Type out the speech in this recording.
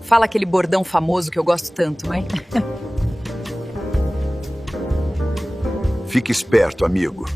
Fala aquele bordão famoso que eu gosto tanto, vai. Fique esperto, amigo.